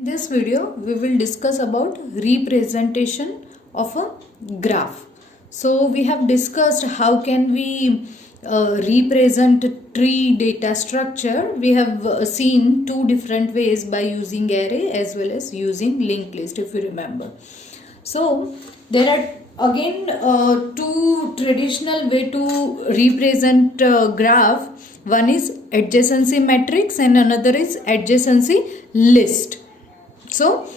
In this video, we will discuss about representation of a graph. So we have discussed how can we represent tree data structure. We have seen two different ways by using array as well as using linked list, if you remember. So there are again two traditional way to represent graph. One is adjacency matrix and another is adjacency list. So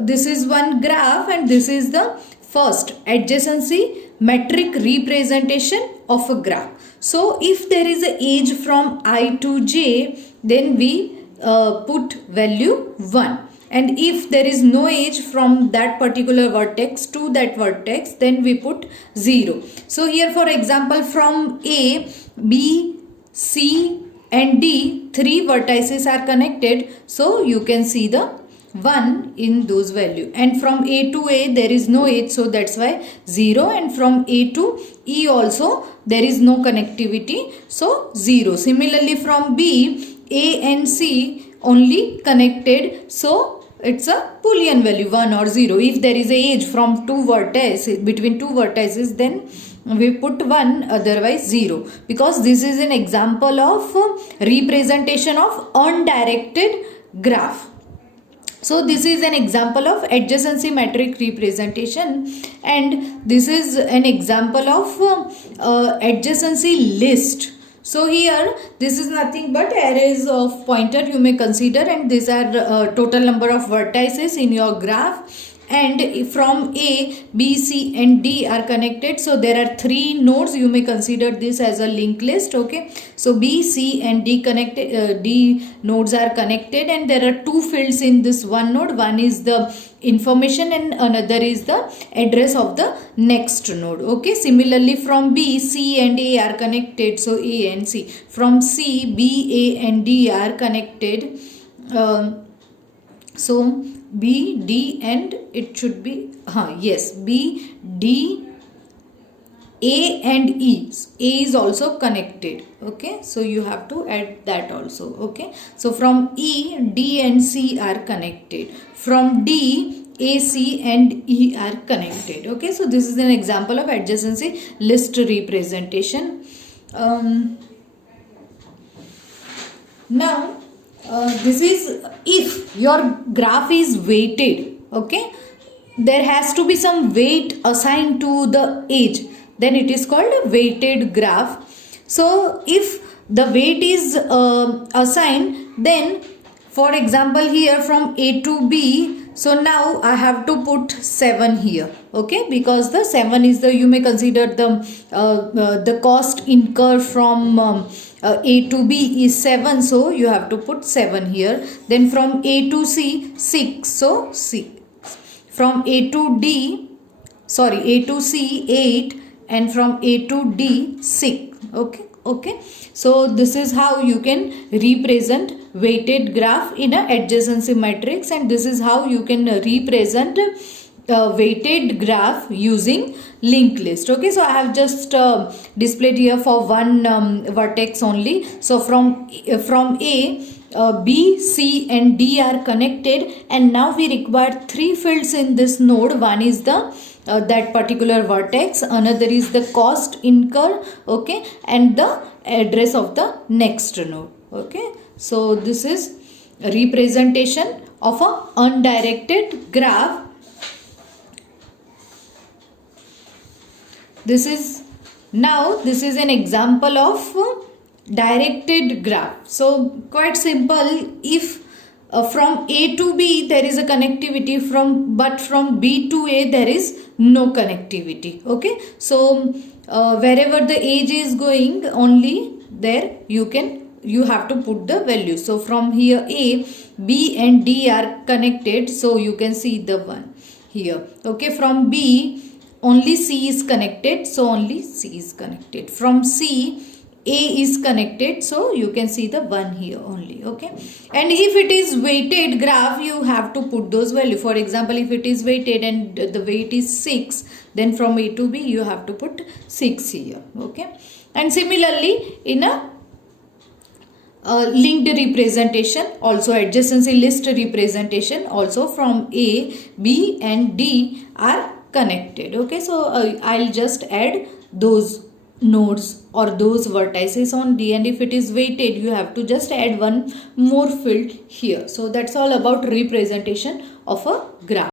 this is one graph and this is the first adjacency metric representation of a graph. So if there is a edge from I to j, then we put value 1. And if there is no edge from that particular vertex to that vertex, then we put 0. So here for example, from A, B, C and D, 3 vertices are connected. So you can see the 1 in those value, and from A to A there is no edge, so that's why 0, and from A to E also there is no connectivity, so 0. Similarly from B, A and C only connected, so it's a Boolean value 1 or 0. If there is a edge from two vertices, between two vertices, then we put 1, otherwise 0, because this is an example of representation of undirected graph. So this is an example of adjacency metric representation, and this is an example of adjacency list. So here this is nothing but arrays of pointer you may consider, and these are total number of vertices in your graph, and from A, B, C and D are connected. So there are 3 nodes. You may consider this as a linked list. Okay, so B, C and D connected, D nodes are connected, and there are 2 fields in this one node. One is the information and another is the address of the next node. Okay, similarly from B, C and A are connected, so A and C. From C, B, A and D are connected. So B, D and it should be yes, B, D, A and E. A is also connected. Okay, so you have to add that also. Okay, so from E, D and C are connected. From D, A, C and E are connected. Okay, so this is an example of adjacency list representation. Now this is if your graph is weighted. Okay, there has to be some weight assigned to the edge, then it is called a weighted graph. So if the weight is assigned, then for example here from A to B, so now I have to put 7 here. Okay, because the 7 is the, you may consider the cost incurred from A to B is 7, so you have to put 7 here. Then from A to C, 6, so 6. From A to D, sorry, A to C, 8, and from A to D, 6. Okay, so this is how you can represent weighted graph in a adjacency matrix, and this is how you can represent weighted graph using linked list. Okay, so I have just displayed here for one vertex only. So from A, B, C and D are connected, and now we require 3 fields in this node. One is the that particular vertex, another is the cost incurred, okay, and the address of the next node. Okay, so this is a representation of a undirected graph. This is an example of directed graph. So quite simple. If from A to B there is a connectivity, but from B to A there is no connectivity. Okay, so wherever the edge is going, only there you have to put the value. So from here A, B and D are connected, so you can see the 1 here. Okay, from B only C is connected, so only C is connected. From C, A is connected, so you can see the 1 here only. Okay, and if it is weighted graph, you have to put those values. For example, if it is weighted and the weight is 6, then from A to B you have to put 6 here. Okay, and similarly in a linked representation, also adjacency list representation, also from A, B and D are connected. Okay, so I'll just add those nodes or those vertices on D, and if it is weighted you have to just add one more field here. So that's all about representation of a graph.